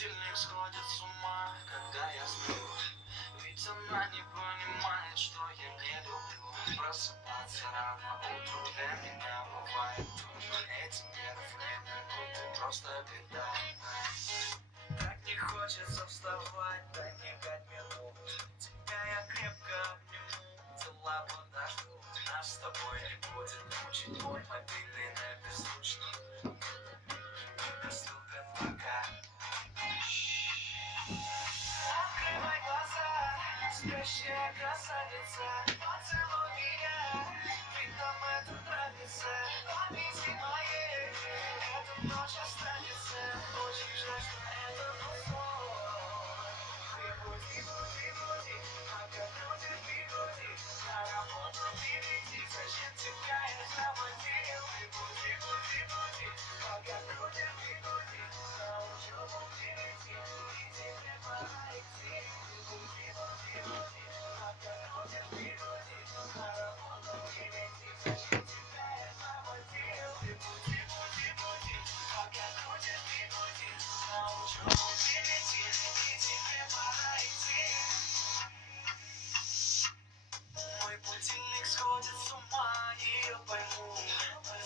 будильник сходит с ума, когда я сплю. Ведь она не понимает, что я не люблю просыпаться рано утром. Для меня бывает трудно. Этих нервов нет минуты, просто беда. Так не хочется вставать, дай мне 5 минут. Тебя я крепко обниму, дела подождут. Нас с тобой не будет мучить мой мобильный на беззвучный. Доступен пока. Открывай глаза, спящая красавица, поцелуй меня, ведь нам это нравится. Памяти моей эта ночь останется. Очень жаль, что это был сон. Ты буди, буди, буди, пока крутит бигуди, на работу не лети, зачем тебя я заводил? Ты буди, буди, буди, пока крутит бигуди, на учебу не лети, и тебе пора идти. Ты буди, буди, буди, пока крутит бигуди, на работу не лети, зачем тебя я заводил? Ты буди, буди, буди, пока крутит бигуди, на учебу не лети, и тебе пора идти. Мой будильник сходит с ума, и я пойму,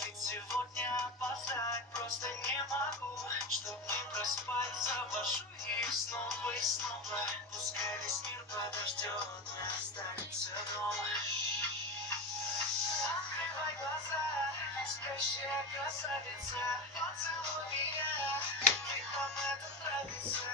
ведь сегодня опоздать просто не могу. Чтоб не проспать, завожу их снова и снова. Пускай весь мир подождет, мы останемся дома. Открывай глаза, спящая красавица, поцелуй меня, ведь нам это нравится.